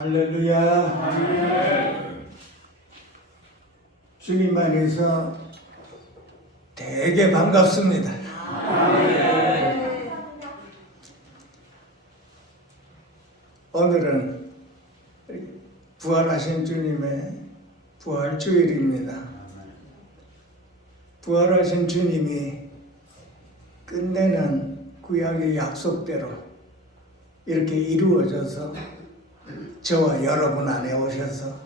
할렐루야. 아멘. 주님 안에서 되게 반갑습니다. 오늘은 부활하신 주님의 부활주일입니다. 부활하신 주님이 끝내는 구약의 약속대로 이렇게 이루어져서 저와 여러분 안에 오셔서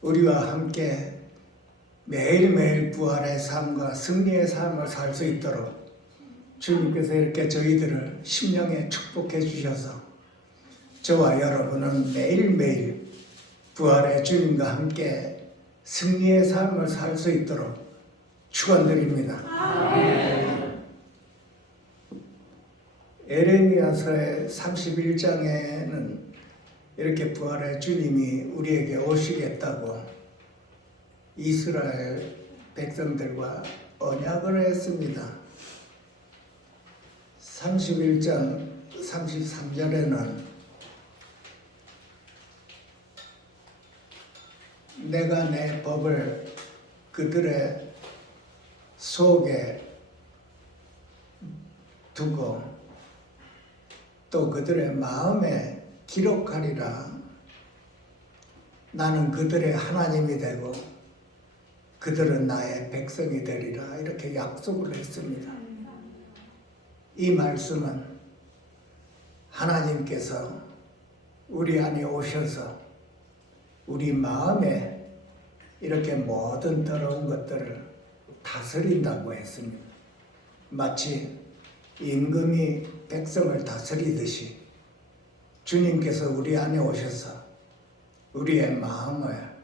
우리와 함께 매일매일 부활의 삶과 승리의 삶을 살 수 있도록 주님께서 이렇게 저희들을 심령에 축복해 주셔서 저와 여러분은 매일매일 부활의 주님과 함께 승리의 삶을 살 수 있도록 축원드립니다. 에레미야서의 31장에는 이렇게 부활의 주님이 우리에게 오시겠다고 이스라엘 백성들과 언약을 했습니다. 31장 33절에는 내가 내 법을 그들의 속에 두고 또 그들의 마음에 기록하리라. 나는 그들의 하나님이 되고 그들은 나의 백성이 되리라. 이렇게 약속을 했습니다. 이 말씀은 하나님께서 우리 안에 오셔서 우리 마음에 이렇게 모든 더러운 것들을 다스린다고 했습니다. 마치 임금이 백성을 다스리듯이 주님께서 우리 안에 오셔서 우리의 마음을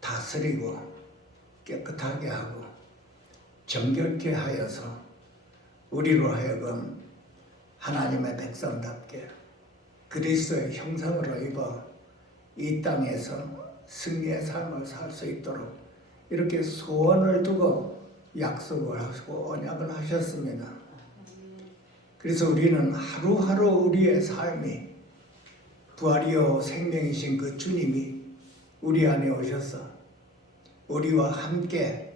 다스리고 깨끗하게 하고 정결케 하여서 우리로 하여금 하나님의 백성답게 그리스도의 형상으로 입어 이 땅에서 승리의 삶을 살 수 있도록 이렇게 소원을 두고 약속을 하시고 언약을 하셨습니다. 그래서 우리는 하루하루 우리의 삶이 부활이요 생명이신 그 주님이 우리 안에 오셔서 우리와 함께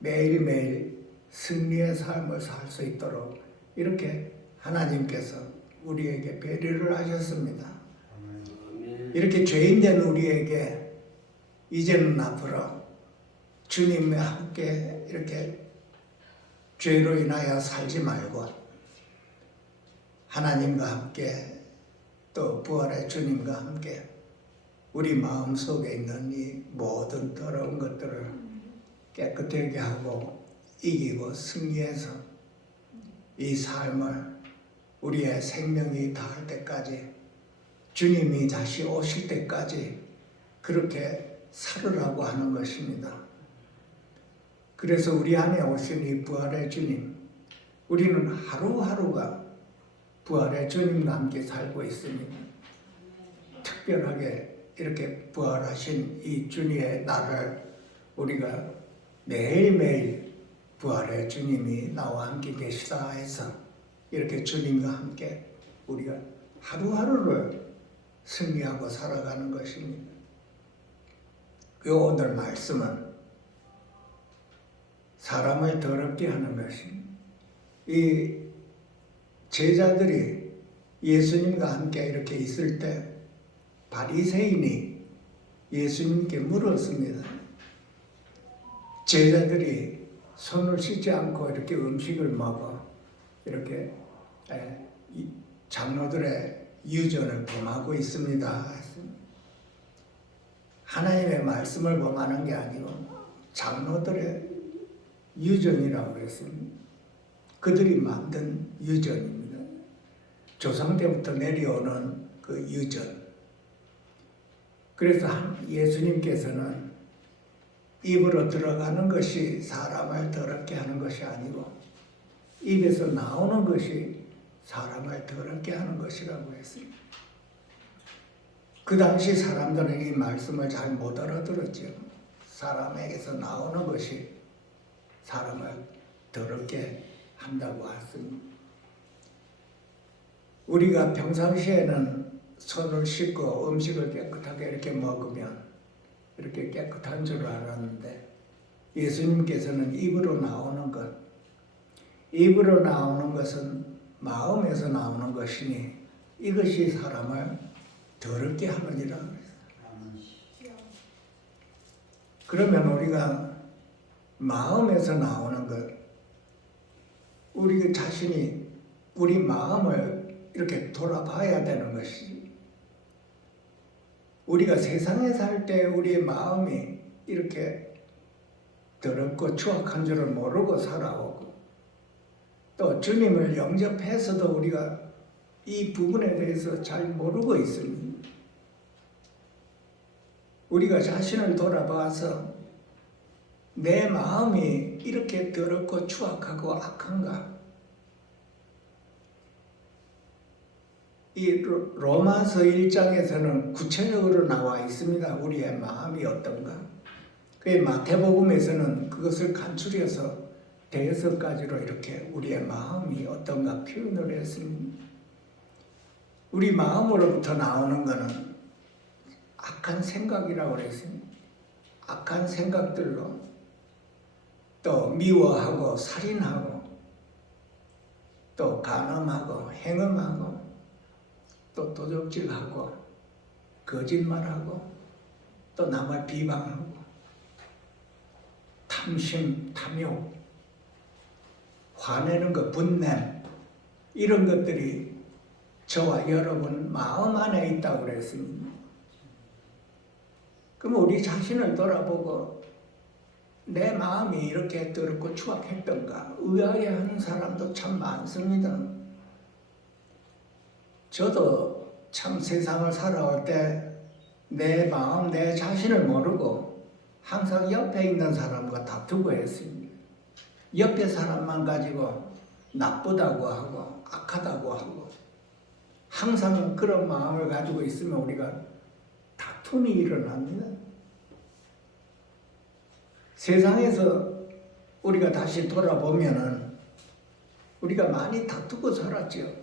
매일매일 승리의 삶을 살 수 있도록 이렇게 하나님께서 우리에게 배려를 하셨습니다. 이렇게 죄인된 우리에게 이제는 앞으로 주님과 함께 이렇게 죄로 인하여 살지 말고 하나님과 함께 또 부활의 주님과 함께 우리 마음속에 있는 이 모든 더러운 것들을 깨끗하게 하고 이기고 승리해서 이 삶을 우리의 생명이 다할 때까지 주님이 다시 오실 때까지 그렇게 살으라고 하는 것입니다. 그래서 우리 안에 오신 이 부활의 주님, 우리는 하루하루가 부활의 주님과 함께 살고 있습니다. 특별하게 이렇게 부활하신 이 주님의 날을 우리가 매일매일 부활의 주님이 나와 함께 계시다 해서 이렇게 주님과 함께 우리가 하루하루를 승리하고 살아가는 것입니다. 그 오늘 말씀은 사람을 더럽게 하는 것입니다. 이 제자들이 예수님과 함께 이렇게 있을 때 바리새인이 예수님께 물었습니다. 제자들이 손을 씻지 않고 이렇게 음식을 먹어 이렇게 장로들의 유전을 범하고 있습니다. 하나님의 말씀을 범하는 게 아니고 장로들의 유전이라고 했습니다. 그들이 만든 유전입니다. 조상 때부터 내려오는 그 유전. 그래서 예수님께서는 입으로 들어가는 것이 사람을 더럽게 하는 것이 아니고 입에서 나오는 것이 사람을 더럽게 하는 것이라고 했습니다. 그 당시 사람들은 이 말씀을 잘 못 알아들었죠. 사람에게서 나오는 것이 사람을 더럽게 한다고 했습니다. 우리가 평상시에는 손을 씻고 음식을 깨끗하게 이렇게 먹으면 이렇게 깨끗한 줄 알았는데 예수님께서는 입으로 나오는 것은 마음에서 나오는 것이니 이것이 사람을 더럽게 하느니라 그랬어요. 그러면 우리가 마음에서 나오는 것, 우리 자신이 우리 마음을 이렇게 돌아봐야 되는 것이지. 우리가 세상에 살 때 우리의 마음이 이렇게 더럽고 추악한 줄을 모르고 살아오고 또 주님을 영접해서도 우리가 이 부분에 대해서 잘 모르고 있습니다. 우리가 자신을 돌아봐서 내 마음이 이렇게 더럽고 추악하고 악한가? 이 로마서 1장에서는 구체적으로 나와 있습니다. 우리의 마음이 어떤가? 그 마태복음에서는 그것을 간추려서 대여섯 가지로 이렇게 우리의 마음이 어떤가 표현을 했습니다. 우리 마음으로부터 나오는 것은 악한 생각이라고 그랬습니다. 악한 생각들로 또 미워하고 살인하고 또 간음하고 행음하고 또 도적질하고 거짓말하고 또 남을 비방하고 탐심, 탐욕, 화내는 것, 분냄 이런 것들이 저와 여러분 마음 안에 있다고 그랬습니다. 그럼 우리 자신을 돌아보고 내 마음이 이렇게 더럽고 추악했던가 의아해하는 사람도 참 많습니다. 저도 참 세상을 살아올 때 내 마음, 내 자신을 모르고 항상 옆에 있는 사람과 다투고 했습니다. 옆에 사람만 가지고 나쁘다고 하고 악하다고 하고 항상 그런 마음을 가지고 있으면 우리가 다툼이 일어납니다. 세상에서 우리가 다시 돌아보면은 우리가 많이 다투고 살았죠.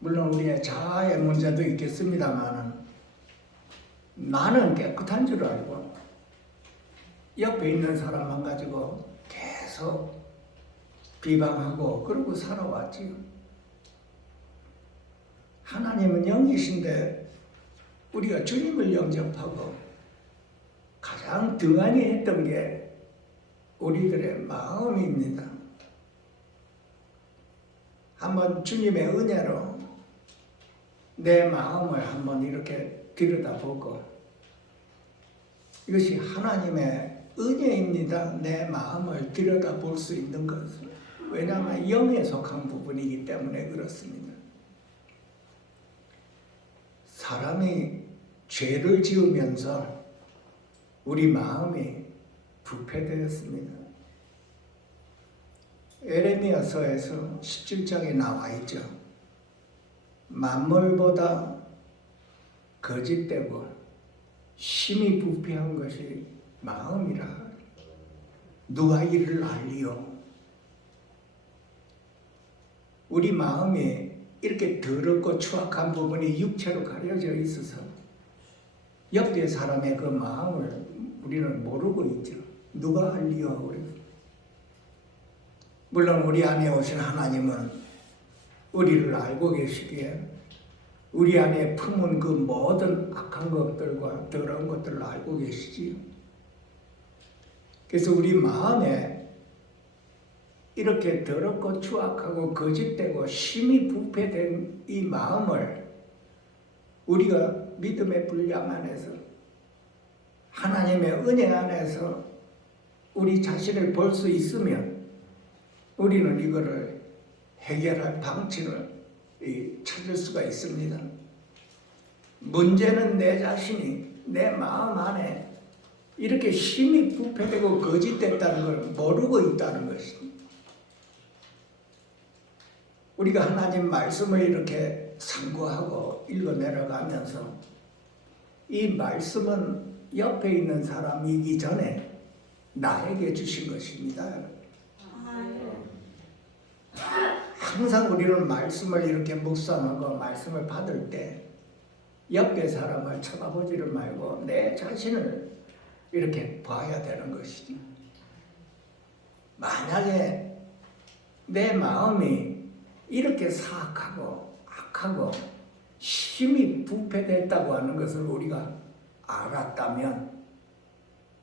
물론 우리의 자아의 문제도 있겠습니다만은 나는 깨끗한 줄 알고 옆에 있는 사람만 가지고 계속 비방하고 그러고 살아왔지요. 하나님은 영이신데 우리가 주님을 영접하고 가장 등한히 했던 게 우리들의 마음입니다. 한번 주님의 은혜로 내 마음을 한번 이렇게 들여다보고 이것이 하나님의 은혜입니다. 내 마음을 들여다볼 수 있는 것은 왜냐하면 영에 속한 부분이기 때문에 그렇습니다. 사람이 죄를 지으면서 우리 마음이 부패되었습니다. 에레미야서에서 17장에 나와 있죠. 만물보다 거짓되고 심히 부패한 것이 마음이라. 누가 이를 알리요? 우리 마음이 이렇게 더럽고 추악한 부분이 육체로 가려져 있어서 옆에 사람의 그 마음을 우리는 모르고 있죠. 누가 알리요? 물론 우리 안에 오신 하나님은 우리를 알고 계시기에 우리 안에 품은 그 모든 악한 것들과 더러운 것들을 알고 계시지요. 그래서 우리 마음에 이렇게 더럽고 추악하고 거짓되고 심히 부패된 이 마음을 우리가 믿음의 분량 안에서 하나님의 은혜 안에서 우리 자신을 볼 수 있으면 우리는 이거를 해결할 방침을 찾을 수가 있습니다. 문제는 내 자신이 내 마음 안에 이렇게 심히 부패되고 거짓됐다는 걸 모르고 있다는 것입니다. 우리가 하나님 말씀을 이렇게 상고하고 읽어 내려가면서 이 말씀은 옆에 있는 사람이기 전에 나에게 주신 것입니다. 항상 우리는 말씀을 이렇게 묵상하고 말씀을 받을 때 옆에 사람을 쳐다보지를 말고 내 자신을 이렇게 봐야 되는 것이지. 만약에 내 마음이 이렇게 사악하고 악하고 심히 부패됐다고 하는 것을 우리가 알았다면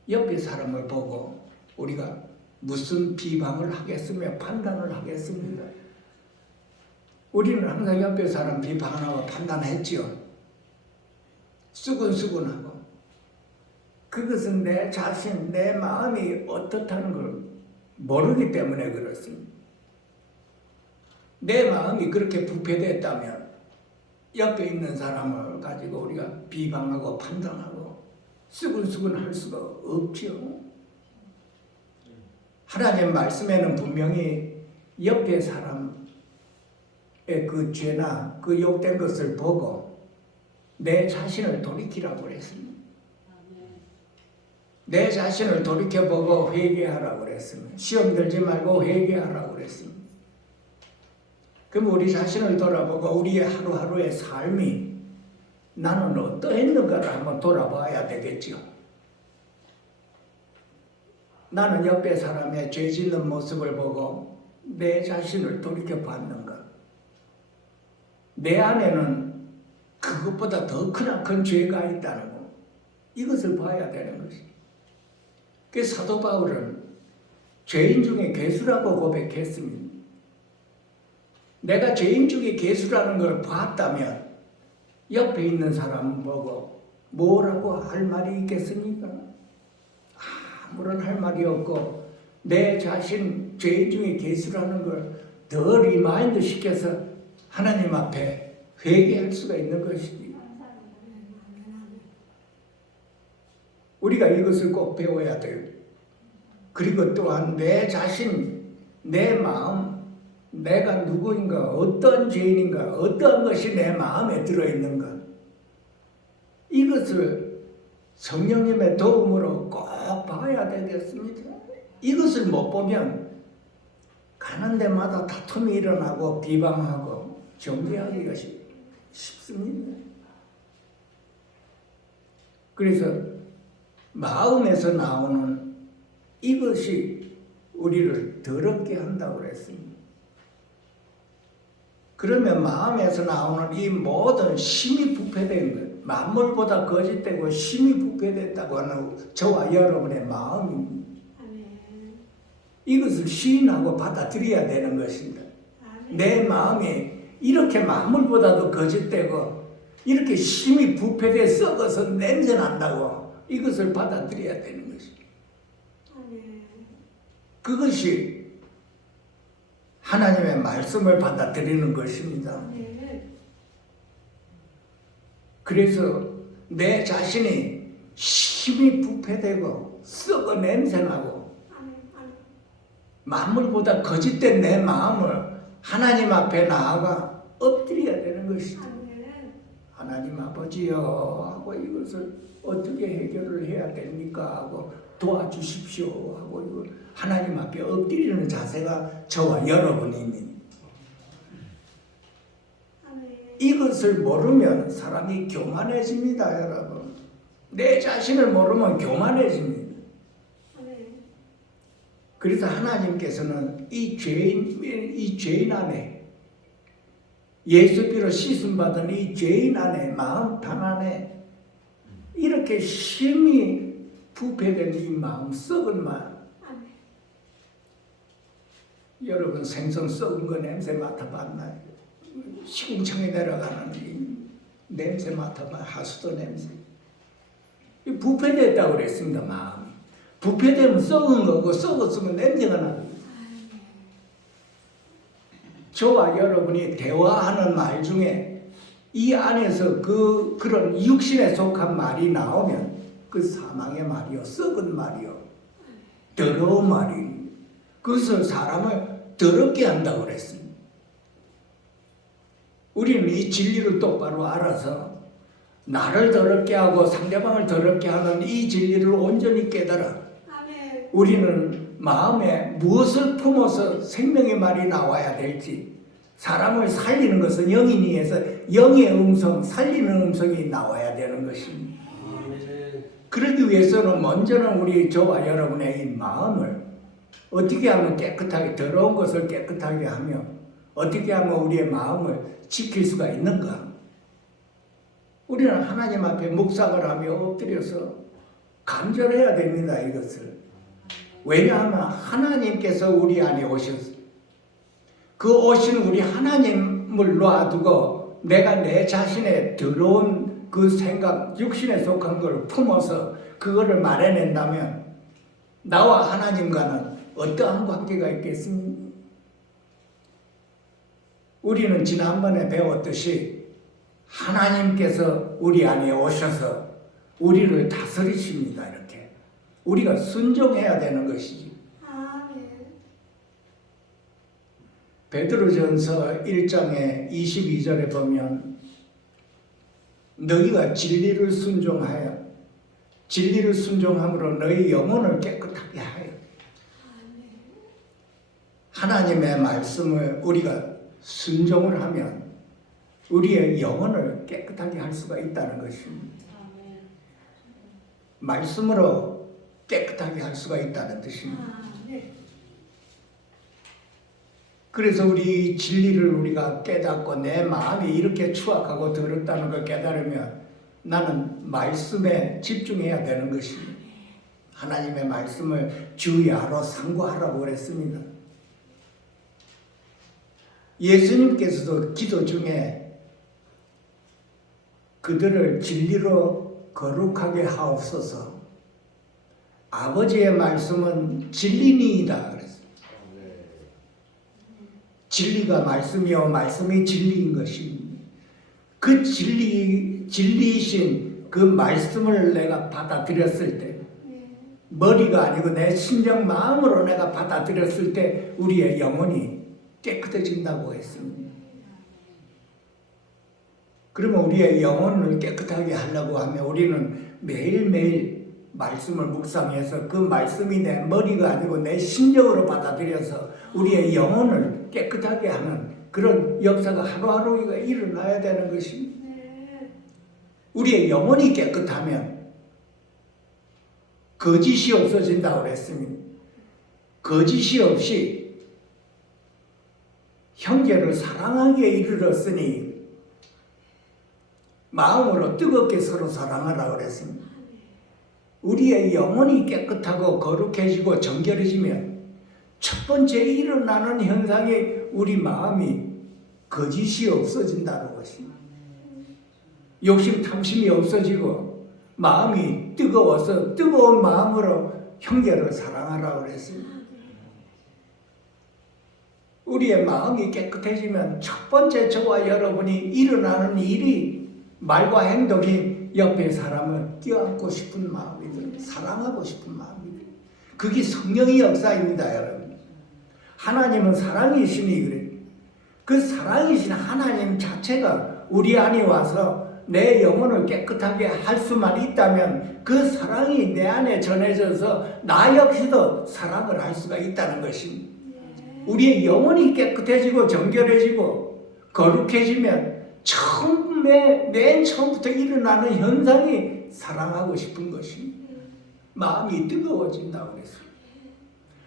옆에 사람을 보고 우리가 무슨 비방을 하겠으며 판단을 하겠습니다. 우리는 항상 옆에 사람 비판하고 판단했지요. 수근수근하고. 그것은 내 자신, 내 마음이 어떻다는 걸 모르기 때문에 그렇습니다. 내 마음이 그렇게 부패됐다면 옆에 있는 사람을 가지고 우리가 비방하고 판단하고 수근수근 할 수가 없지요. 하나님 말씀에는 분명히 옆에 사람의 그 죄나 그 욕된 것을 보고 내 자신을 돌이키라고 그랬습니다. 내 자신을 돌이켜보고 회개하라고 그랬습니다. 시험 들지 말고 회개하라고 그랬습니다. 그럼 우리 자신을 돌아보고 우리의 하루하루의 삶이 나는 어떠했는가를 한번 돌아봐야 되겠죠. 나는 옆에 사람의 죄 짓는 모습을 보고 내 자신을 돌이켜봤는가. 내 안에는 그것보다 더 크나큰 죄가 있다는 거. 이것을 봐야 되는 것이. 그 사도 바울은 죄인 중에 괴수라고 고백했습니다. 내가 죄인 중에 괴수라는 걸 봤다면 옆에 있는 사람 보고 뭐라고 할 말이 있겠습니까? 아무런 할 말이 없고 내 자신 죄인 중에 괴수라는 걸 더 리마인드 시켜서 하나님 앞에 회개할 수가 있는 것이지. 우리가 이것을 꼭 배워야 돼요. 그리고 또한 내 자신, 내 마음, 내가 누구인가, 어떤 죄인인가, 어떤 것이 내 마음에 들어있는가, 이것을 성령님의 도움으로 꼭 봐야 되겠습니다. 이것을 못 보면 가는 데마다 다툼이 일어나고 비방하고 정죄하기가 쉽습니다. 그래서 마음에서 나오는 이것이 우리를 더럽게 한다고 그랬습니다. 그러면 마음에서 나오는 이 모든 심히 부패된 것, 만물보다 거짓되고 심히 부패됐다고 하는 저와 여러분의 마음입니다. 이것을 시인하고 받아들여야 되는 것입니다. 내 마음이 이렇게 만물보다도 거짓되고 이렇게 심히 부패돼 썩어서 냄새 난다고 이것을 받아들여야 되는 것입니다. 그것이 하나님의 말씀을 받아들이는 것입니다. 그래서 내 자신이 심히 부패되고 썩어 냄새나고 만물보다 거짓된 내 마음을 하나님 앞에 나아가 엎드려야 되는 것이죠. 하나님 아버지요 하고 이것을 어떻게 해결을 해야 됩니까 하고 도와주십시오 하고 이걸 하나님 앞에 엎드리는 자세가 저와 여러분입니다. 이것을 모르면 사람이 교만해집니다, 여러분. 내 자신을 모르면 교만해집니다. 그래서 하나님께서는 이 죄인 안에 예수비로 씻음 받은 이 죄인 안에 마음판 안에 이렇게 심히 부패된 이 마음 썩은 마음. 여러분 생선 썩은 거 냄새 맡아봤나요? 시궁창에 내려가는 이 냄새 맡아봐. 하수도 냄새. 부패됐다고 그랬습니다. 마음이 부패되면 썩은 거고 썩었으면 냄새가 납니다. 저와 여러분이 대화하는 말 중에 이 안에서 그런 육신에 속한 말이 나오면 그 사망의 말이요, 썩은 말이요, 더러운 말이, 그것을 사람을 더럽게 한다고 그랬습니다. 우리는 이 진리를 똑바로 알아서 나를 더럽게 하고 상대방을 더럽게 하는 이 진리를 온전히 깨달아 우리는 마음에 무엇을 품어서 생명의 말이 나와야 될지, 사람을 살리는 것은 영이니에서 영의 음성, 살리는 음성이 나와야 되는 것입니다. 그러기 위해서는 먼저는 저와 여러분의 이 마음을 어떻게 하면 깨끗하게, 더러운 것을 깨끗하게 하며 어떻게 하면 우리의 마음을 지킬 수가 있는가? 우리는 하나님 앞에 묵상을 하며 엎드려서 간절해야 됩니다, 이것을. 왜냐하면 하나님께서 우리 안에 오셔서 그 오신 우리 하나님을 놔두고 내가 내 자신의 더러운 그 생각, 육신에 속한 걸 품어서 그거를 말해낸다면 나와 하나님과는 어떠한 관계가 있겠습니까? 우리는 지난번에 배웠듯이 하나님께서 우리 안에 오셔서 우리를 다스리십니다. 이렇게 우리가 순종해야 되는 것이지. 베드로전서 1장의 22절에 보면 너희가 진리를 순종함으로 너희 영혼을 깨끗하게 하여. 하나님의 말씀을 우리가 순종을 하면 우리의 영혼을 깨끗하게 할 수가 있다는 것입니다. 말씀으로 깨끗하게 할 수가 있다는 뜻입니다. 그래서 우리 진리를 우리가 깨닫고 내 마음이 이렇게 추악하고 더럽다는 걸 깨달으면 나는 말씀에 집중해야 되는 것입니다. 하나님의 말씀을 주야로 상고하라고 그랬습니다. 예수님께서도 기도 중에 그들을 진리로 거룩하게 하옵소서. 아버지의 말씀은 진리니이다 그랬어요. 진리가 말씀이요 말씀이 진리인 것입니다. 그 진리이신 그 말씀을 내가 받아들였을 때, 머리가 아니고 내 심령 마음으로 내가 받아들였을 때 우리의 영혼이 깨끗해진다고 했습니다. 그러면 우리의 영혼을 깨끗하게 하려고 하면 우리는 매일매일 말씀을 묵상해서 그 말씀이 내 머리가 아니고 내 심령으로 받아들여서 우리의 영혼을 깨끗하게 하는 그런 역사가 하루하루가 일어나야 되는 것입니다. 우리의 영혼이 깨끗하면 거짓이 없어진다고 그랬습니다. 거짓이 없이 형제를 사랑하기에 이르렀으니 마음으로 뜨겁게 서로 사랑하라고 그랬습니다. 우리의 영혼이 깨끗하고 거룩해지고 정결해지면 첫 번째 일어나는 현상이 우리 마음이 거짓이 없어진다는 것입니다. 욕심 탐심이 없어지고 마음이 뜨거워서 뜨거운 마음으로 형제를 사랑하라고 그랬습니다. 우리의 마음이 깨끗해지면 첫 번째 저와 여러분이 일어나는 일이 말과 행동이 옆에 사람을 껴안고 싶은 마음이 들어요. 사랑하고 싶은 마음이 들어요. 그게 성령의 역사입니다, 여러분. 하나님은 사랑이시니 그래요. 그 사랑이신 하나님 자체가 우리 안에 와서 내 영혼을 깨끗하게 할 수만 있다면 그 사랑이 내 안에 전해져서 나 역시도 사랑을 할 수가 있다는 것입니다. 우리의 영혼이 깨끗해지고 정결해지고 거룩해지면 맨 처음부터 일어나는 현상이 사랑하고 싶은 것입니다. 마음이 뜨거워진다고 그랬습니다.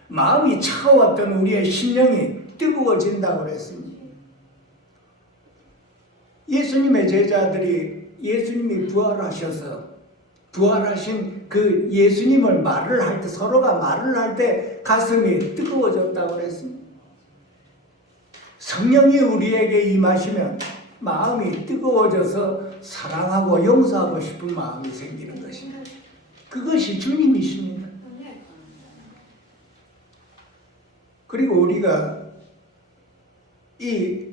마음이 차가웠던 우리의 심령이 뜨거워진다고 그랬습니다. 예수님의 제자들이 예수님이 부활하신 그 예수님을 서로가 말을 할 때 가슴이 뜨거워졌다고 그랬습니다. 성령이 우리에게 임하시면 마음이 뜨거워져서 사랑하고 용서하고 싶은 마음이 생기는 것입니다. 그것이 주님이십니다. 그리고 우리가 이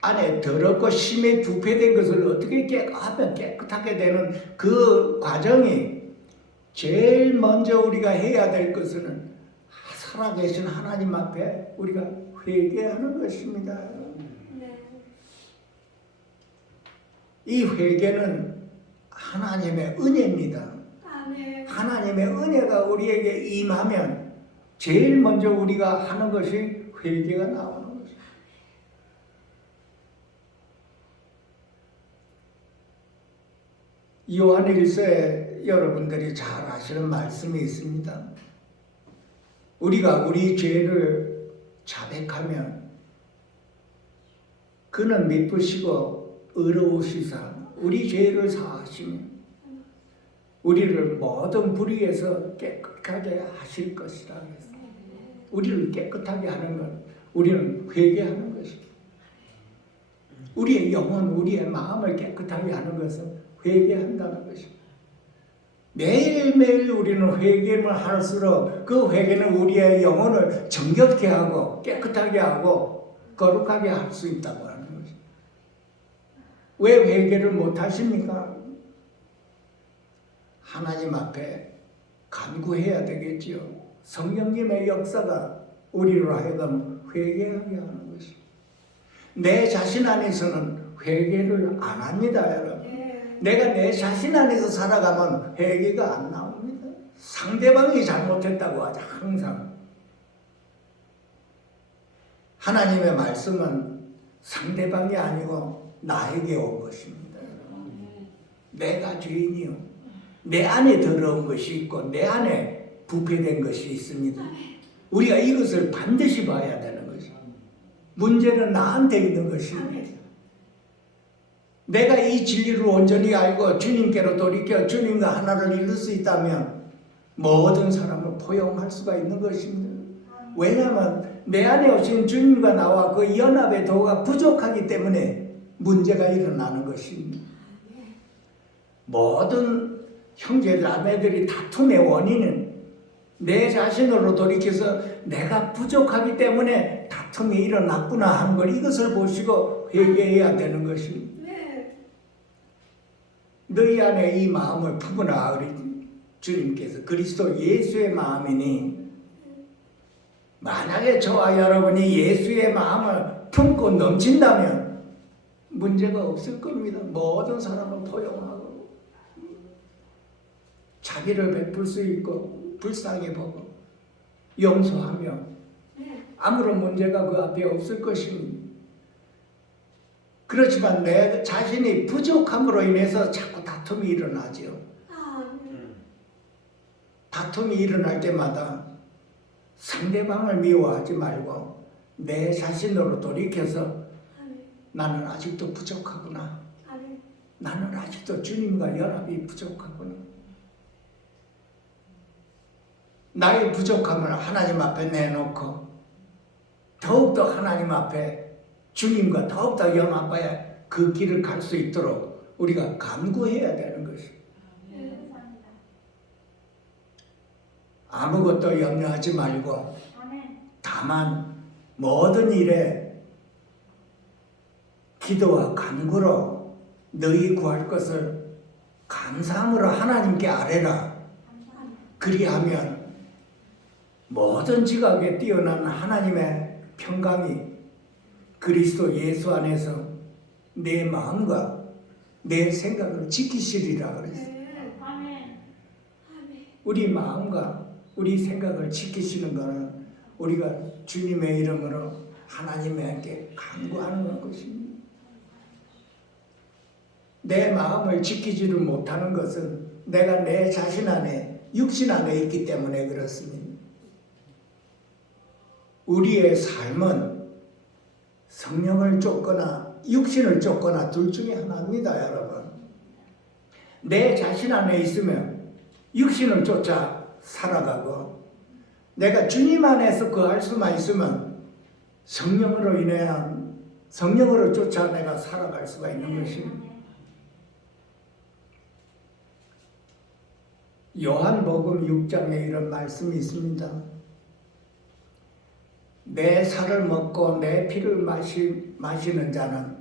안에 더럽고 심히 부패된 것을 어떻게 하면 깨끗하게 되는 그 과정이 제일 먼저 우리가 해야 될 것은 살아계신 하나님 앞에 우리가 회개하는 것입니다. 이 회개는 하나님의 은혜입니다. 하나님의 은혜가 우리에게 임하면 제일 먼저 우리가 하는 것이 회개가 나오는 것입니다. 요한일서에 여러분들이 잘 아시는 말씀이 있습니다. 우리가 우리 죄를 자백하면 그는 미쁘시고 의로우시사 우리 죄를 사하시며 우리를 모든 불의에서 깨끗하게 하실 것이라 했습니다. 우리를 깨끗하게 하는 것, 우리는 회개하는 것입니다. 우리의 영혼, 우리의 마음을 깨끗하게 하는 것은 회개한다는 것입니다. 매일매일 우리는 회개를 할수록 그 회개는 우리의 영혼을 정결케 하고 깨끗하게 하고 거룩하게 할 수 있다고 하는 것입니다. 왜 회개를 못 하십니까? 하나님 앞에 간구해야 되겠지요. 성령님의 역사가 우리로 하여금 회개하게 하는 것입니다. 내 자신 안에서는 회개를 안 합니다, 여러분. 내가 내 자신 안에서 살아가면 회개가 안 나옵니다. 상대방이 잘못했다고 하죠, 항상. 하나님의 말씀은 상대방이 아니고 나에게 온 것입니다. 내가 죄인이요. 내 안에 더러운 것이 있고 내 안에 부패된 것이 있습니다. 우리가 이것을 반드시 봐야 되는 것입니다. 문제는 나한테 있는 것입니다. 내가 이 진리를 온전히 알고 주님께로 돌이켜 주님과 하나를 이룰 수 있다면 모든 사람을 포용할 수가 있는 것입니다. 왜냐하면 내 안에 오신 주님과 나와 그 연합의 도가 부족하기 때문에 문제가 일어나는 것입니다. 모든 형제 자매들이 다툼의 원인은 내 자신으로 돌이켜서 내가 부족하기 때문에 다툼이 일어났구나 하는 걸 이것을 보시고 회개해야 되는 것입니다. 너희 안에 이 마음을 품으라 우리 주님께서 그리스도 예수의 마음이니 만약에 저와 여러분이 예수의 마음을 품고 넘친다면 문제가 없을 겁니다. 모든 사람을 포용하고 자비를 베풀 수 있고 불쌍히 보고 용서하며 아무런 문제가 그 앞에 없을 것입니다. 그렇지만 내 자신이 부족함으로 인해서 자꾸 다툼이 일어나지요. 다툼이 일어날 때마다 상대방을 미워하지 말고 내 자신으로 돌이켜서 나는 아직도 부족하구나. 나는 아직도 주님과 연합이 부족하구나. 나의 부족함을 하나님 앞에 내놓고 더욱더 하나님 앞에 주님과 더욱더 연합하여 그 길을 갈 수 있도록 우리가 간구해야 되는 것입니다. 아무것도 염려하지 말고 다만 모든 일에 기도와 간구로 너희 구할 것을 감사함으로 하나님께 아뢰라. 그리하면 모든 지각에 뛰어난 하나님의 평강이 그리스도 예수 안에서 내 마음과 내 생각을 지키시리라 그랬어요. 우리 마음과 우리 생각을 지키시는 것은 우리가 주님의 이름으로 하나님께 간구하는 것입니다. 내 마음을 지키지를 못하는 것은 내가 내 자신 안에 육신 안에 있기 때문에 그렇습니다. 우리의 삶은 성령을 쫓거나 육신을 쫓거나 둘 중에 하나입니다, 여러분. 내 자신 안에 있으면 육신을 쫓아 살아가고 내가 주님 안에서 거할 수만 있으면 성령으로 인한 성령으로 쫓아 내가 살아갈 수가 있는 것입니다. 요한복음 6장에 이런 말씀이 있습니다. 내 살을 먹고 내 피를 마시는 자는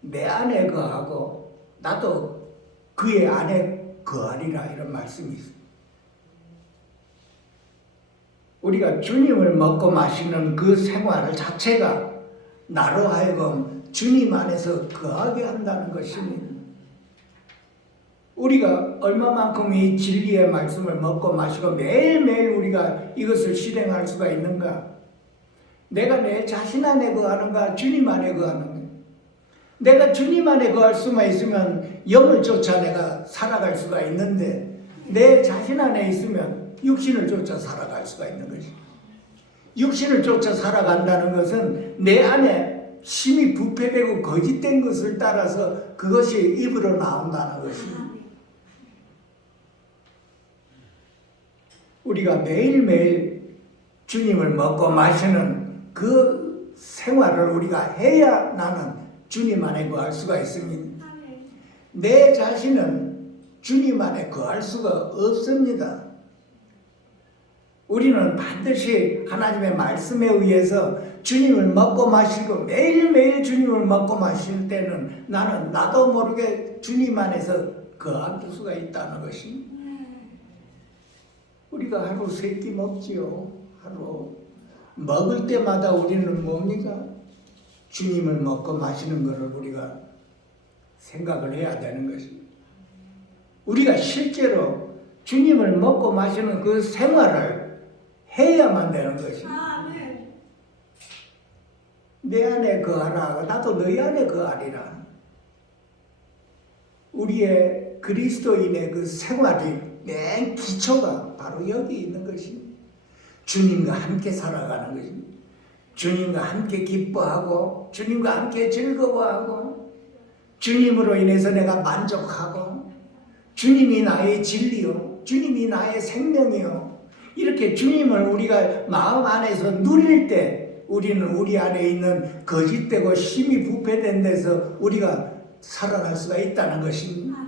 내 안에 거하고 나도 그의 안에 거하리라 이런 말씀이 있습니다. 우리가 주님을 먹고 마시는 그 생활 자체가 나로 하여금 주님 안에서 거하게 한다는 것입니다. 우리가 얼마만큼 이 진리의 말씀을 먹고 마시고 매일매일 우리가 이것을 실행할 수가 있는가? 내가 내 자신 안에 거하는가? 주님 안에 거하는가? 내가 주님 안에 거할 수만 있으면 영을 쫓아 내가 살아갈 수가 있는데 내 자신 안에 있으면 육신을 쫓아 살아갈 수가 있는 것이. 육신을 쫓아 살아간다는 것은 내 안에 심히 부패되고 거짓된 것을 따라서 그것이 입으로 나온다는 것입니다. 우리가 매일매일 주님을 먹고 마시는 그 생활을 우리가 해야 나는 주님 안에 거할 수가 있습니다. 내 자신은 주님 안에 거할 수가 없습니다. 우리는 반드시 하나님의 말씀에 의해서 주님을 먹고 마시고 매일매일 주님을 먹고 마실 때는 나는 나도 모르게 주님 안에서 거할 수가 있다는 것입니다. 우리가 하루 세 끼 먹지요. 하루 먹을 때마다 우리는 뭡니까? 주님을 먹고 마시는 것을 우리가 생각을 해야 되는 것입니다. 우리가 실제로 주님을 먹고 마시는 그 생활을 해야만 되는 것입니다. 내 안에 거하라. 나도 너희 안에 거하리라. 우리의 그리스도인의 그 생활이 맨 기초가 바로 여기 있는 것입니다. 주님과 함께 살아가는 것입니다. 주님과 함께 기뻐하고 주님과 함께 즐거워하고 주님으로 인해서 내가 만족하고 주님이 나의 진리요 주님이 나의 생명이요 이렇게 주님을 우리가 마음 안에서 누릴 때 우리는 우리 안에 있는 거짓되고 심히 부패된 데서 우리가 살아갈 수가 있다는 것입니다.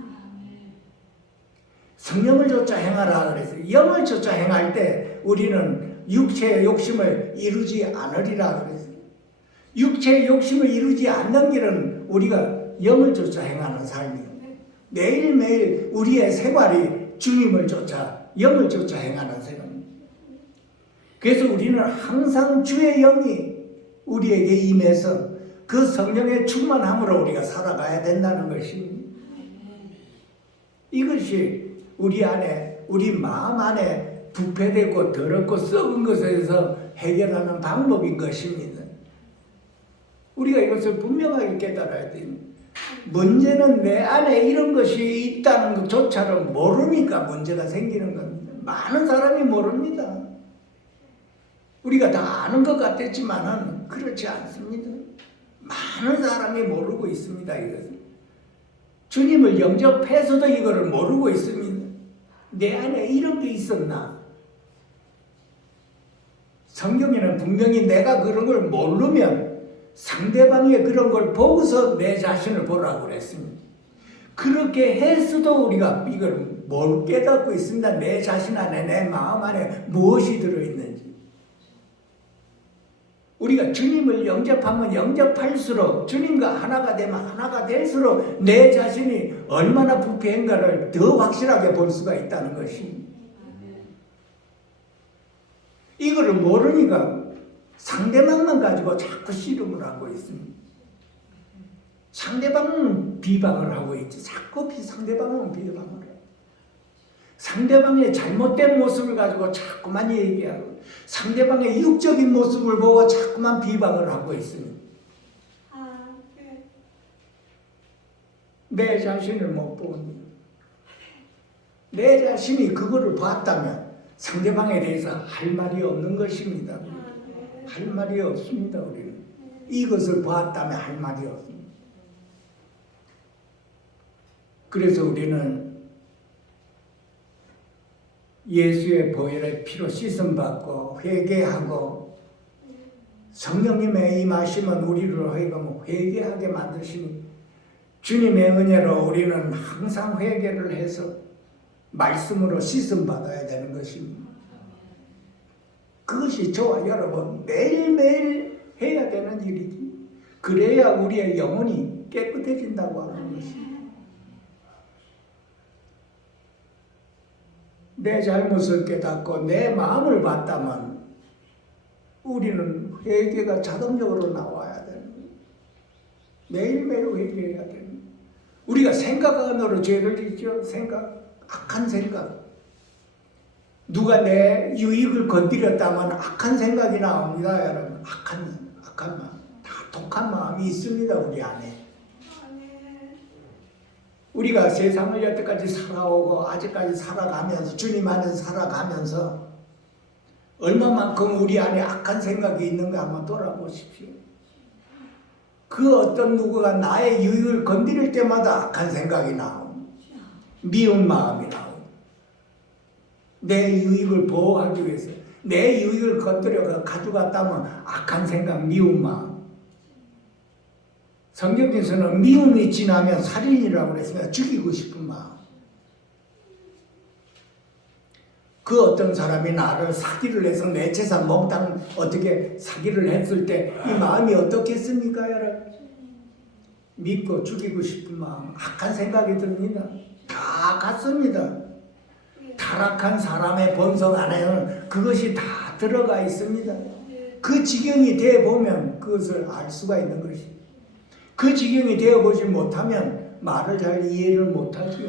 성령을 쫓아 행하라 그래서 영을 쫓아 행할 때 우리는 육체의 욕심을 이루지 않으리라 그랬어요. 육체의 욕심을 이루지 않는 길은 우리가 영을 쫓아 행하는 삶이에요. 매일매일 우리의 생활이 주님을 쫓아 영을 쫓아 행하는 생활입니다. 그래서 우리는 항상 주의 영이 우리에게 임해서 그 성령의 충만함으로 우리가 살아가야 된다는 것입니다. 이것이 우리 안에 우리 마음 안에 부패되고 더럽고 썩은 것에서 해결하는 방법인 것입니다. 우리가 이것을 분명하게 깨달아야 됩니다. 문제는 내 안에 이런 것이 있다는 것조차를 모르니까 문제가 생기는 겁니다. 많은 사람이 모릅니다. 우리가 다 아는 것 같았지만은 그렇지 않습니다. 많은 사람이 모르고 있습니다. 이것을. 주님을 영접해서도 이거를 모르고 있습니다. 내 안에 이런 게 있었나? 성경에는 분명히 내가 그런 걸 모르면 상대방의 그런 걸 보고서 내 자신을 보라고 그랬습니다. 그렇게 해서도 우리가 이걸 못 깨닫고 있습니다. 내 자신 안에 내 마음 안에 무엇이 들어있는지. 우리가 주님을 영접하면 영접할수록 주님과 하나가 되면 하나가 될수록 내 자신이 얼마나 부패한가를 더 확실하게 볼 수가 있다는 것입니다. 이거를 모르니까 상대방만 가지고 자꾸 씨름을 하고 있습니다. 상대방은 비방을 하고 있지. 자꾸 상대방은 비방을 해요. 상대방의 잘못된 모습을 가지고 자꾸만 얘기하고 상대방의 육적인 모습을 보고 자꾸만 비방을 하고 있습니다. 내 자신을 못 보니 내 자신이 그거를 봤다면 상대방에 대해서 할 말이 없는 것입니다. 할 말이 없습니다. 우리는 이것을 봤다면 할 말이 없습니다. 그래서 우리는 예수의 보혈의 피로 씻음받고 회개하고 성령님의 임하심은 우리를 회개하게 만드시니 주님의 은혜로 우리는 항상 회개를 해서 말씀으로 씻음받아야 되는 것입니다. 그것이 저와 여러분 매일매일 해야 되는 일이지. 그래야 우리의 영혼이 깨끗해진다고 하는 것입니다. 내 잘못을 깨닫고 내 마음을 봤다면 우리는 회개가 자동적으로 나와야 됩니다. 매일매일 회개해야 됩니다. 우리가 생각 안으로 죄를 짓죠. 악한 생각. 누가 내 유익을 건드렸다면 악한 생각이 나옵니다, 여러분. 악한 마음. 다 독한 마음이 있습니다, 우리 안에. 우리가 세상을 여태까지 살아오고 아직까지 살아가면서 주님 안에서 살아가면서 얼마만큼 우리 안에 악한 생각이 있는가 한번 돌아보십시오. 그 어떤 누구가 나의 유익을 건드릴 때마다 악한 생각이 나옵니다. 미운 마음이 나옵니다. 내 유익을 보호하기 위해서 내 유익을 건드려 가져갔다면 악한 생각, 미운 마음. 성경에서는 미움이 지나면 살인이라고 그랬습니다. 죽이고 싶은 마음. 그 어떤 사람이 나를 사기를 해서 내 재산 몽땅 어떻게 사기를 했을 때 이 마음이 어떻겠습니까, 여러분? 믿고 죽이고 싶은 마음, 악한 생각이 듭니다. 다 같습니다. 타락한 사람의 본성 안에는 그것이 다 들어가 있습니다. 그 지경이 되어 보면 그것을 알 수가 있는 것입니다. 그 지경이 되어보지 못하면 말을 잘 이해를 못하지요.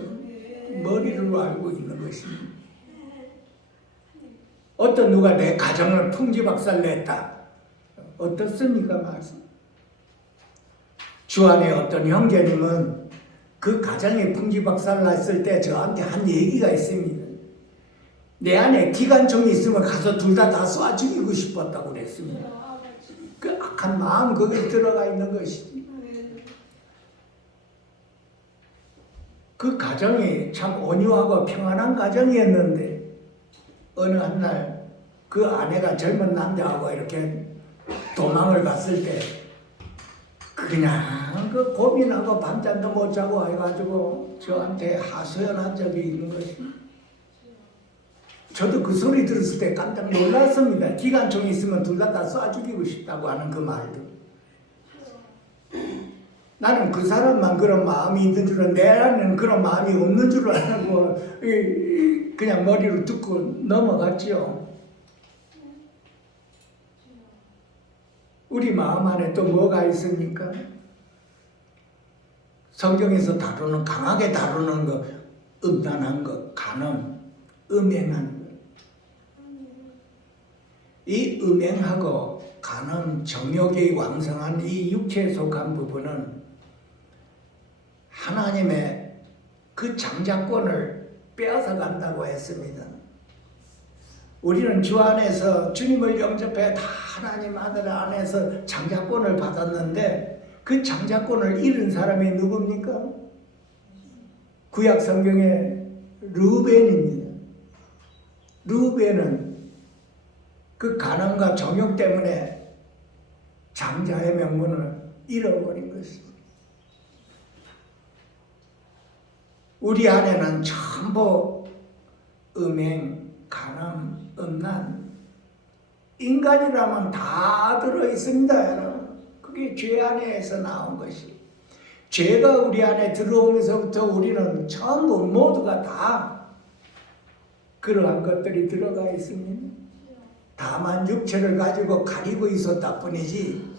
머리로 알고 있는 것입니다. 어떤 누가 내 가정을 풍지박살 냈다. 어떻습니까? 말씀. 주 안에 어떤 형제님은 그 가정이 풍지박살 났을 때 저한테 한 얘기가 있습니다. 내 안에 기관총이 있으면 가서 둘 다 쏴 죽이고 싶었다고 그랬습니다. 그 악한 마음 거기에 들어가 있는 것이지. 그 가정이 참 온유하고 평안한 가정이었는데 어느 한 날 그 아내가 젊은 남자하고 이렇게 도망을 갔을 때 그냥 그 고민하고 밤잠도 못 자고 해가지고 저한테 하소연한 적이 있는 것입니다. 저도 그 소리 들었을 때 깜짝 놀랐습니다. 기관총이 있으면 둘 다 쏴 죽이고 싶다고 하는 그 말도. 나는 그 사람만 그런 마음이 있는 줄 알았는데 내 안에는 그런 마음이 없는 줄 알고 그냥 머리로 듣고 넘어갔지요. 우리 마음 안에 또 뭐가 있습니까? 성경에서 다루는, 강하게 다루는 거, 음란한 거, 간음, 음행한 거. 이 음행하고 간음, 정욕이 왕성한 이 육체에 속한 부분은 하나님의 그 장자권을 빼앗아 간다고 했습니다. 우리는 주 안에서 주님을 영접해 다 하나님 아들 안에서 장자권을 받았는데 그 장자권을 잃은 사람이 누굽니까? 구약 성경에 르우벤입니다. 르우벤은 그 간음과 정욕 때문에 장자의 명분을 잃어버린 것입니다. 우리 안에는 전부 음행, 간음, 음란, 인간이라면 다 들어있습니다, 여러분. 그게 죄 안에서 나온 것이. 죄가 우리 안에 들어오면서부터 우리는 전부 모두가 다 그러한 것들이 들어가 있습니다. 다만 육체를 가지고 가리고 있었다 뿐이지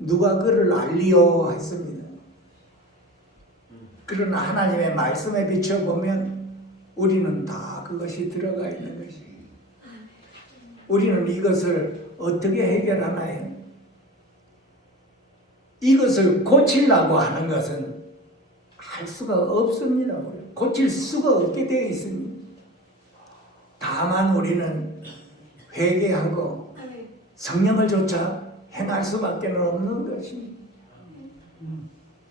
누가 그를 알리요 했습니다. 그러나 하나님의 말씀에 비춰보면 우리는 다 그것이 들어가 있는 것이. 우리는 이것을 어떻게 해결하나요? 이것을 고치려고 하는 것은 할 수가 없습니다. 고칠 수가 없게 되어 있습니다. 다만 우리는 회개하고 성령을 좇아 행할 수밖에 없는 것입니다.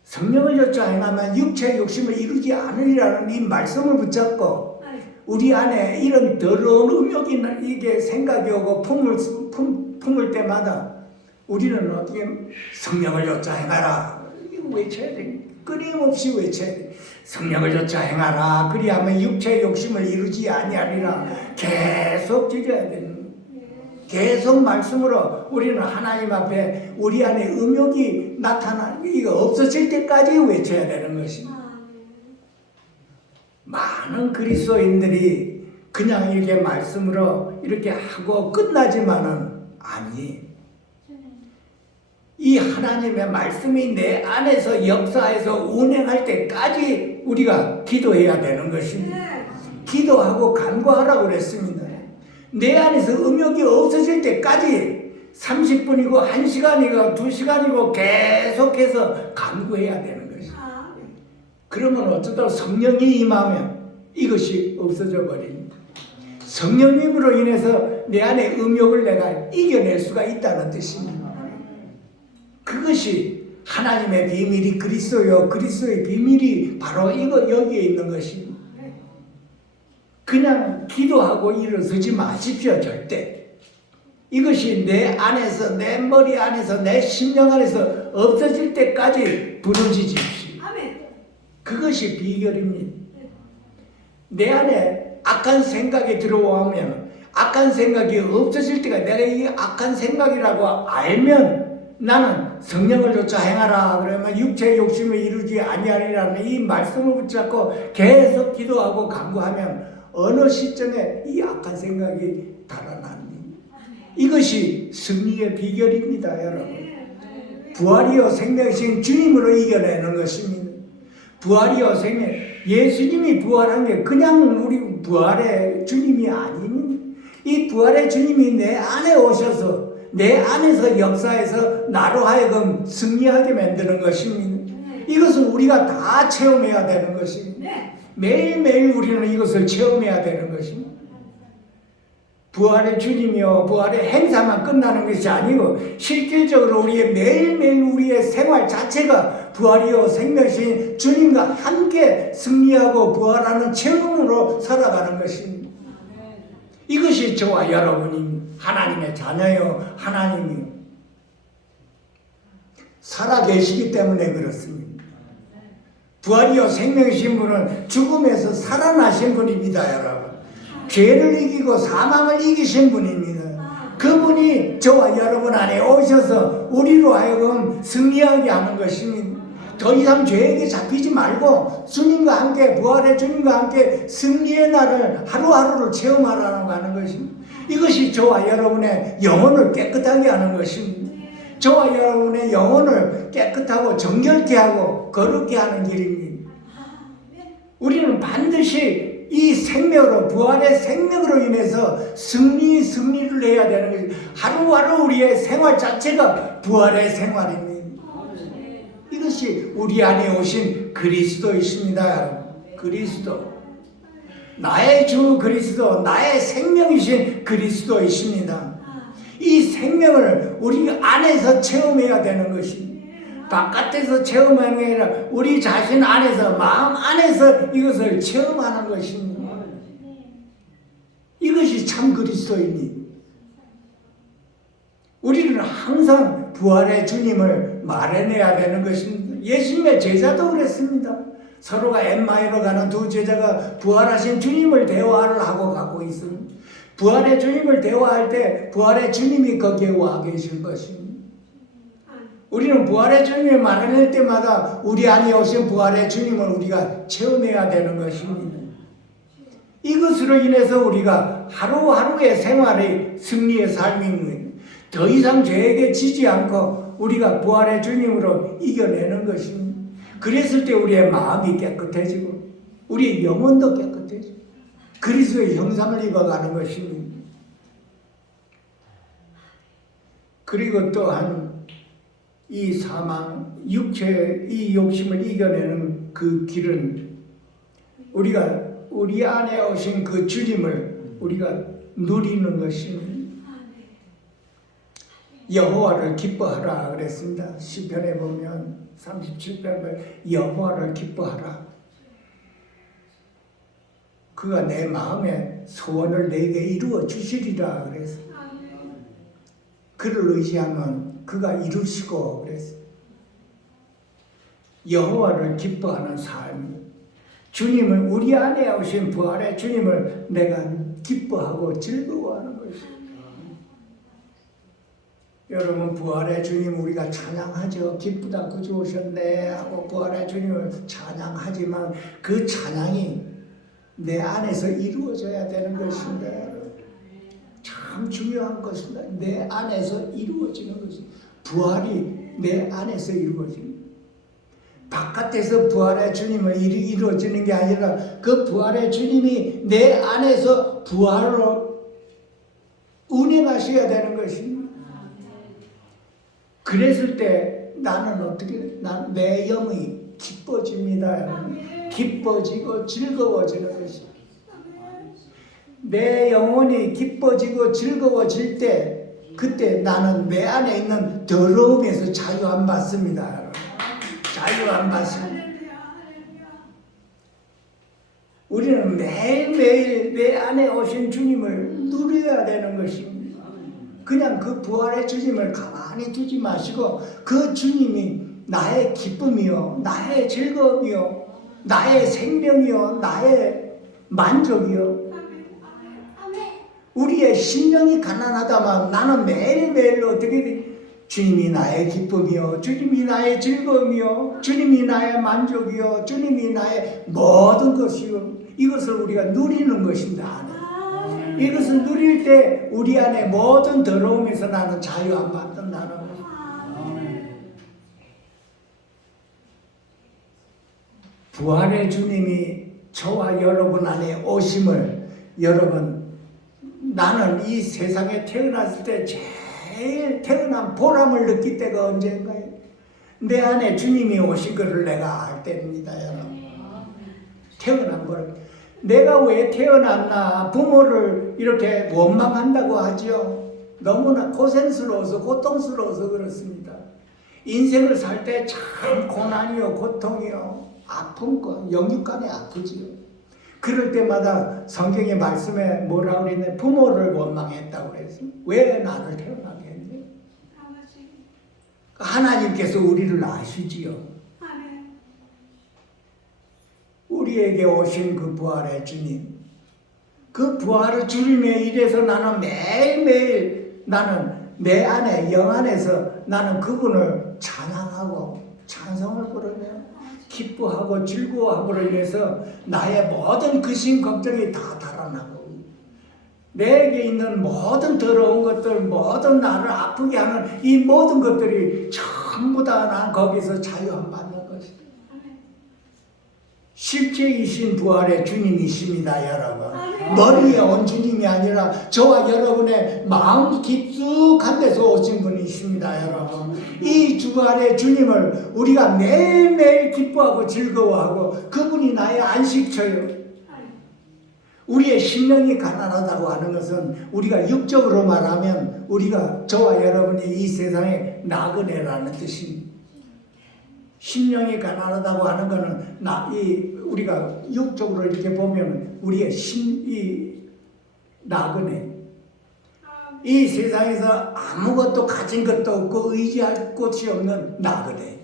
성령을 좇아 행하면 육체의 욕심을 이루지 않으리라는 이 말씀을 붙잡고 우리 안에 이런 더러운 음욕이 이게 생각이 오고 품을 때마다 우리는 어떻게 성령을 좇아 행하라 이거 외쳐야 돼. 끊임없이 외쳐야 돼. 성령을 좇아 행하라. 그리하면 육체의 욕심을 이루지 아니하리라. 계속 지켜야 되는 거예요. 계속 말씀으로 우리는 하나님 앞에 우리 안에 음욕이 이거 없어질 때까지 외쳐야 되는 것입니다. 많은 그리스도인들이 그냥 이렇게 말씀으로 이렇게 하고 끝나지만은 아니. 이 하나님의 말씀이 내 안에서 역사해서 운행할 때까지 우리가 기도해야 되는 것입니다. 기도하고 간구하라고 그랬습니다. 내 안에서 음욕이 없어질 때까지 30분이고 1시간이고 2시간이고 계속해서 간구해야 되는 것입니다. 그러면 어쩌다 성령이 임하면 이것이 없어져 버립니다. 성령님으로 인해서 내 안에 음욕을 내가 이겨낼 수가 있다는 뜻입니다. 그것이 하나님의 비밀이 그리스도요, 그리스도의 비밀이 바로 여기에 있는 것입니다. 그냥 기도하고 일어서지 마십시오, 절대. 이것이 내 안에서, 내 머리 안에서, 내 심령 안에서 없어질 때까지 부르짖으십시오. 그것이 비결입니다. 내 안에 악한 생각이 들어오면, 악한 생각이 없어질 때가, 내가 이 악한 생각이라고 알면 나는 성령을 쫓아 행하라 그러면 육체의 욕심을 이루지 아니하리라는 이 말씀을 붙잡고 계속 기도하고 간구하면 어느 시점에 이 악한 생각이 달아납니다. 이것이 승리의 비결입니다, 여러분. 부활이요 생명이신 주님으로 이겨내는 것입니다. 부활이요 생명, 예수님이 부활한 게 그냥 우리 부활의 주님이 아닙니다. 이 부활의 주님이 내 안에 오셔서 내 안에서 역사해서 나로 하여금 승리하게 만드는 것입니다. 이것을 우리가 다 체험해야 되는 것입니다. 매일매일 우리는 이것을 체험해야 되는 것입니다. 부활의 주님이요, 부활의 행사만 끝나는 것이 아니고 실질적으로 우리의 매일매일 우리의 생활 자체가 부활이요 생명이신 주님과 함께 승리하고 부활하는 체험으로 살아가는 것입니다. 이것이 저와 여러분이 하나님의 자녀요, 하나님이 살아계시기 때문에 그렇습니다. 부활이요 생명이신 분은 죽음에서 살아나신 분입니다, 여러분. 죄를 이기고 사망을 이기신 분입니다. 그분이 저와 여러분 안에 오셔서 우리로 하여금 승리하게 하는 것입니다. 더 이상 죄에게 잡히지 말고 주님과 함께, 부활의 주님과 함께 승리의 날을 하루하루를 체험하라고 하는 것입니다. 이것이 저와 여러분의 영혼을 깨끗하게 하는 것입니다. 저와 여러분의 영혼을 깨끗하고 정결케 하고 거룩게 하는 길입니다. 우리는 반드시 이 생명으로, 부활의 생명으로 인해서 승리를 해야 되는 것입니다. 하루하루 우리의 생활 자체가 부활의 생활입니다. 이것이 우리 안에 오신 그리스도이십니다. 그리스도. 나의 주 그리스도, 나의 생명이신 그리스도이십니다. 이 생명을 우리 안에서 체험해야 되는 것입니다. 바깥에서 체험하는 게 아니라 우리 자신 안에서, 마음 안에서 이것을 체험하는 것입니다. 이것이 참 그리스도입니다. 우리는 항상 부활의 주님을 말해내야 되는 것입니다. 예수님의 제자도 그랬습니다. 서로가 엠마오로 가는 두 제자가 부활하신 주님을 대화를 하고 가고 있습니다. 부활의 주님을 대화할 때 부활의 주님이 거기에 와 계실 것입니다. 우리는 부활의 주님을 말해낼 때마다 우리 안에 오신 부활의 주님을 우리가 체험해야 되는 것입니다. 이것으로 인해서 우리가 하루하루의 생활의 승리의 삶입니다. 더 이상 죄에게 지지 않고 우리가 부활의 주님으로 이겨내는 것입니다. 그랬을 때 우리의 마음이 깨끗해지고 우리의 영혼도 깨끗해지고 그리스도의 형상을 입어가는 것입니다. 그리고 또한 이 사망, 육체의 이 욕심을 이겨내는 그 길은 우리가 우리 안에 오신 그 주님을 우리가 누리는 것입니다. 여호와를 기뻐하라 그랬습니다. 시편에 보면 37편에 여호와를 기뻐하라. 그가 내 마음의 소원을 내게 이루어 주시리라 그랬어요. 그를 의지하면 그가 이루시고 그랬어요. 여호와를 기뻐하는 삶, 주님을, 우리 안에 오신 부활의 주님을 내가 기뻐하고 즐거워하는 것입니다. 여러분, 부활의 주님 우리가 찬양하죠. 기쁘다 구주 오셨네 하고 부활의 주님을 찬양하지만 그 찬양이 내 안에서 이루어져야 되는 것입니다. 참 중요한 것입니다. 내 안에서 이루어지는 것입니다. 부활이 내 안에서 이루어집니다. 바깥에서 부활의 주님을 이루어지는 게 아니라 그 부활의 주님이 내 안에서 부활로 운행하셔야 되는 것입니다. 그랬을 때 나는 어떻게, 내 영이 기뻐집니다. 기뻐지고 즐거워지는 것입니다. 내 영혼이 기뻐지고 즐거워질 때 그때 나는 내 안에 있는 더러움에서 자유 안 받습니다. 자유 안 받습니다. 우리는 매일매일 내 안에 오신 주님을 누려야 되는 것입니다. 그냥 그 부활의 주님을 가만히 두지 마시고 그 주님이 나의 기쁨이요, 나의 즐거움이요, 나의 생명이요, 나의 만족이요. 우리의 심령이 가난하다만 나는 매일매일 어떻게 돼? 주님이 나의 기쁨이요, 주님이 나의 즐거움이요, 주님이 나의 만족이요, 주님이 나의 모든 것이요. 이것을 우리가 누리는 것입니다. 이것을 누릴 때 우리 안에 모든 더러움에서 나는 자유 안 받는다는 거예요. 부활의 주님이 저와 여러분 안에 오심을 여러분, 나는 이 세상에 태어났을 때 제일 태어난 보람을 느낄 때가 언제인가요? 내 안에 주님이 오신 것을 내가 알 때입니다, 여러분. 태어난 보람. 내가 왜 태어났나? 부모를 이렇게 원망한다고 하죠. 너무나 고생스러워서 고통스러워서 그렇습니다. 인생을 살 때 참 고난이요, 고통이요, 아픈 거, 영육간에 아프지요. 그럴 때마다 성경의 말씀에 뭐라고 그랬냐? 부모를 원망했다고 그랬어요. 왜 나를 태어나게 했냐? 하나님께서 우리를 아시지요. 우리에게 오신 그 부활의 주님, 그 부활의 주님의 일에서 나는 매일매일 나는 내 안에 영 안에서 나는 그분을 찬양하고 찬송을 부르며 기뻐하고 즐거워함으로 인해서 나의 모든 근심 걱정이 다 달아나고 내게 있는 모든 더러운 것들, 모든 나를 아프게 하는 이 모든 것들이 전부 다 난 거기서 자유함받는 것이다. 실제이신 부활의 주님이십니다, 여러분. 머리에 온 주님이 아니라 저와 여러분의 마음 깊숙한 데서 오신 분이십니다, 여러분. 이 부활의 주님을 우리가 매일매일 기뻐하고 즐거워하고 그분이 나의 안식처요. 우리의 심령이 가난하다고 하는 것은 우리가 육적으로 말하면 우리가 저와 여러분이 이 세상에 나그네라는 뜻입니다. 심령이 가난하다고 하는 것은 우리가 육적으로 이렇게 보면 우리의 나그네. 이 세상에서 아무것도 가진 것도 없고 의지할 곳이 없는 나그네.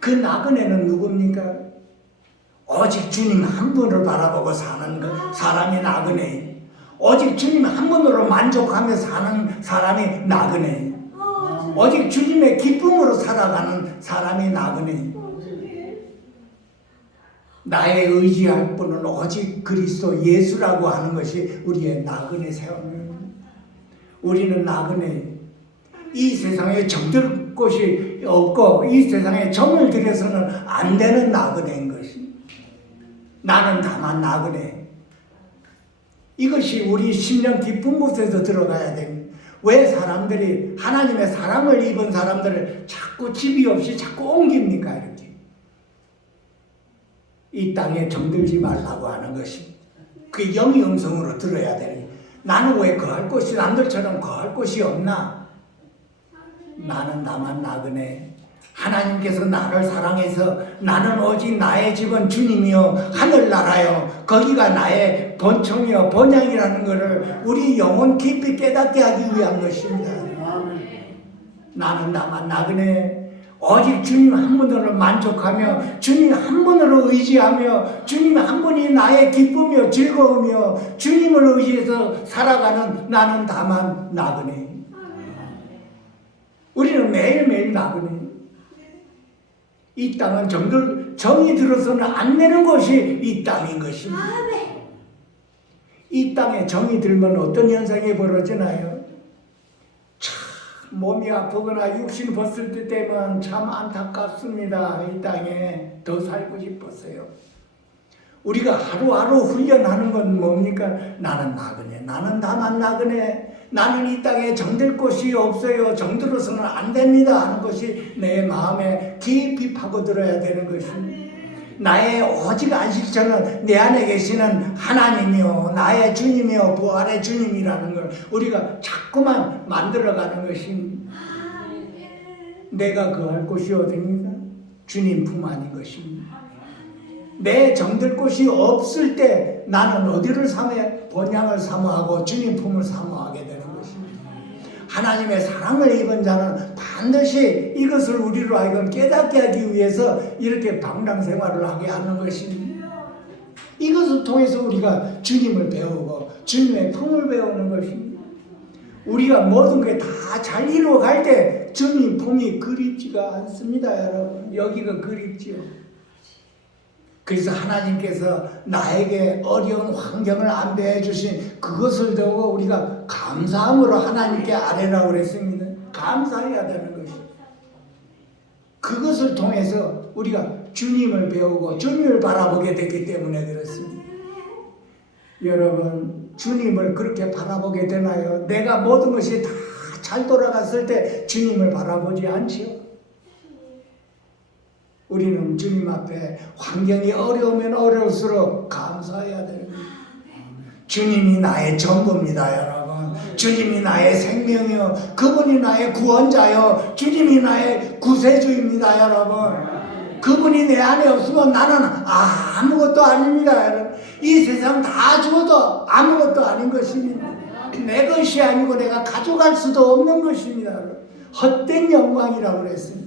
그 나그네는 누굽니까? 오직 주님 한 분을 바라보고 사는 사람이 나그네. 오직 주님 한 분으로 만족하며 사는 사람이 나그네. 오직 주님의 기쁨으로 살아가는 사람이 나그네. 나의 의지할 분은 오직 그리스도 예수라고 하는 것이 우리의 나그네 세움입니다. 우리는 나그네. 이 세상에 정들 곳이 없고 이 세상에 정을 들여서는 안 되는 나그네인 것입니다. 나는 다만 나그네. 이것이 우리 심령 깊은 곳에서 들어가야 됩니다. 왜 사람들이 하나님의 사랑을 입은 사람들을 자꾸 집이 없이 자꾸 옮깁니까? 이렇게 이 땅에 정들지 말라고 하는 것입니다. 그 영의 음성으로 들어야 되는. 나는 왜 거할 곳이 남들처럼 거할 곳이 없나? 나는 나만 나그네. 하나님께서 나를 사랑해서 나는 오직 나의 집은 주님이요 하늘나라요 거기가 나의 본청이요 본향이라는 것을 우리 영혼 깊이 깨닫게 하기 위한 것입니다. 나는 나만 나그네. 오직 주님 한 분으로 만족하며 주님 한 분으로 의지하며 주님 한 분이 나의 기쁨이요 즐거움이요 주님을 의지해서 살아가는 나는 다만 나그네. 우리는 매일매일 나그네. 이 땅은 정이 들어서는 안 되는 것이 이 땅인 것입니다. 이 땅에 정이 들면 어떤 현상이 벌어지나요? 참 몸이 아프거나 육신 벗을 때 되면 참 안타깝습니다. 이 땅에 더 살고 싶었어요. 우리가 하루하루 훈련하는 건 뭡니까? 나는 나그네, 나는 다만 나그네, 나는 이 땅에 정들 곳이 없어요, 정들어서는 안 됩니다 하는 것이 내 마음에 깊이 파고들어야 되는 것입니다. 나의 오직 안식처는 내 안에 계시는 하나님이요, 나의 주님이요, 부활의 주님이라는 걸 우리가 자꾸만 만들어가는 것입니다. 내가 거할 곳이 어디입니까? 주님 품 안인 것입니다. 내 정들 곳이 없을 때 나는 어디를 사모해? 본향을 사모하고 주님 품을 사모하게 되는 것입니다. 하나님의 사랑을 입은 자는 반드시 이것을 우리로 하여금 깨닫게 하기 위해서 이렇게 방랑생활을 하게 하는 것입니다. 이것을 통해서 우리가 주님을 배우고 주님의 품을 배우는 것입니다. 우리가 모든 게 다 잘 이루어갈 때 주님 품이 그립지가 않습니다. 여러분, 여기가 그립지요. 그래서 하나님께서 나에게 어려운 환경을 안배해 주신 그것을 두고 우리가 감사함으로 하나님께 아뢰라고 그랬습니다. 감사해야 되는 것입니다. 그것을 통해서 우리가 주님을 배우고 주님을 바라보게 됐기 때문에 그렇습니다. 여러분, 주님을 그렇게 바라보게 되나요? 내가 모든 것이 다 잘 돌아갔을 때 주님을 바라보지 않지요? 우리는 주님 앞에 환경이 어려우면 어려울수록 감사해야 되는 거예요. 주님이 나의 전부입니다, 여러분. 주님이 나의 생명이요, 그분이 나의 구원자요, 주님이 나의 구세주입니다, 여러분. 그분이 내 안에 없으면 나는 아무것도 아닙니다, 여러분. 이 세상 다 죽어도 아무것도 아닌 것입니다. 내 것이 아니고 내가 가져갈 수도 없는 것입니다, 여러분. 헛된 영광이라고 그랬습니다.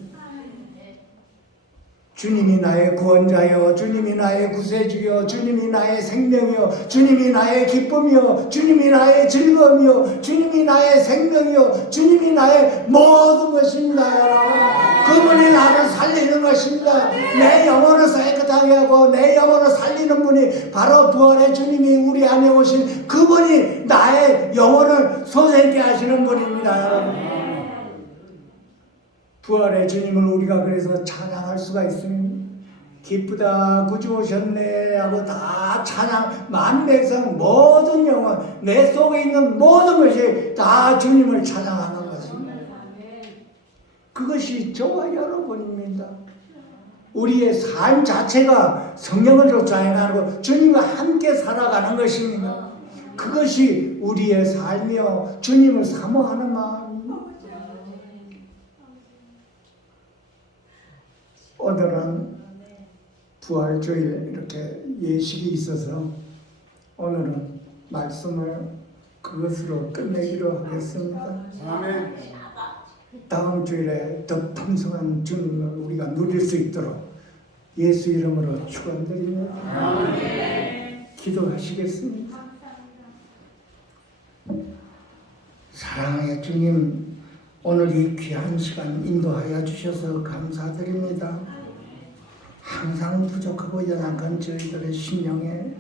주님이 나의 구원자요, 주님이 나의 구세주요, 주님이 나의 생명이요, 주님이 나의 기쁨이요, 주님이 나의 즐거움이요, 주님이 나의 생명이요, 주님이 나의 모든 것입니다, 여러분. 그분이 나를 살리는 것입니다. 내 영혼을 깨끗하게 하고 내 영혼을 살리는 분이 바로 부활의 주님이 우리 안에 오신 그분이 나의 영혼을 솟게 하시는 분입니다, 여러분. 부활의 주님을 우리가 그래서 찬양할 수가 있습니다. 기쁘다 구주 오셨네 하고 다 찬양, 만백성 모든 영혼, 내 속에 있는 모든 것이 다 주님을 찬양하는 것입니다. 그것이 저와 여러분입니다. 우리의 삶 자체가 성령을 쫓아가고 주님과 함께 살아가는 것입니다. 그것이 우리의 삶이요, 주님을 사모하는 마음입니다. 오늘은 부활주일 이렇게 예식이 있어서 오늘은 말씀을 그것으로 끝내기로 하겠습니다. 아멘. 다음 주일에 더 풍성한 주님을 우리가 누릴 수 있도록 예수 이름으로 축원드립니다. 아멘. 기도하시겠습니다. 사랑의 주님, 오늘 이 귀한 시간 인도하여 주셔서 감사드립니다. 항상 부족하고 연약한 저희들의 심령에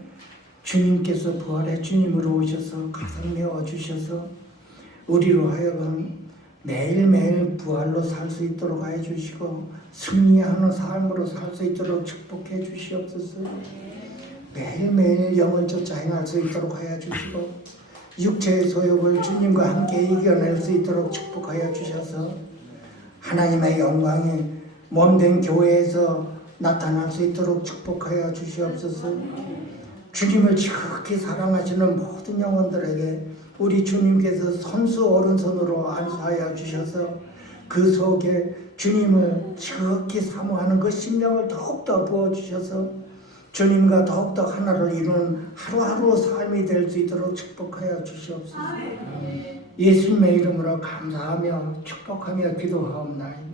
주님께서 부활의 주님으로 오셔서 가득 메워주셔서 우리로 하여금 매일매일 부활로 살 수 있도록 해 주시고 승리하는 삶으로 살 수 있도록 축복해 주시옵소서. 매일매일 영을 쫓아 행할 수 있도록 하여 주시고 육체의 소욕을 주님과 함께 이겨낼 수 있도록 축복하여 주셔서 하나님의 영광이 몸된 교회에서 나타날 수 있도록 축복하여 주시옵소서. 주님을 지극히 사랑하시는 모든 영혼들에게 우리 주님께서 손수 오른손으로 안수하여 주셔서 그 속에 주님을 지극히 사모하는 그 심령을 더욱더 부어주셔서 주님과 더욱더 하나를 이루는 하루하루 삶이 될 수 있도록 축복하여 주시옵소서. 예수님의 이름으로 감사하며 축복하며 기도하옵나이다.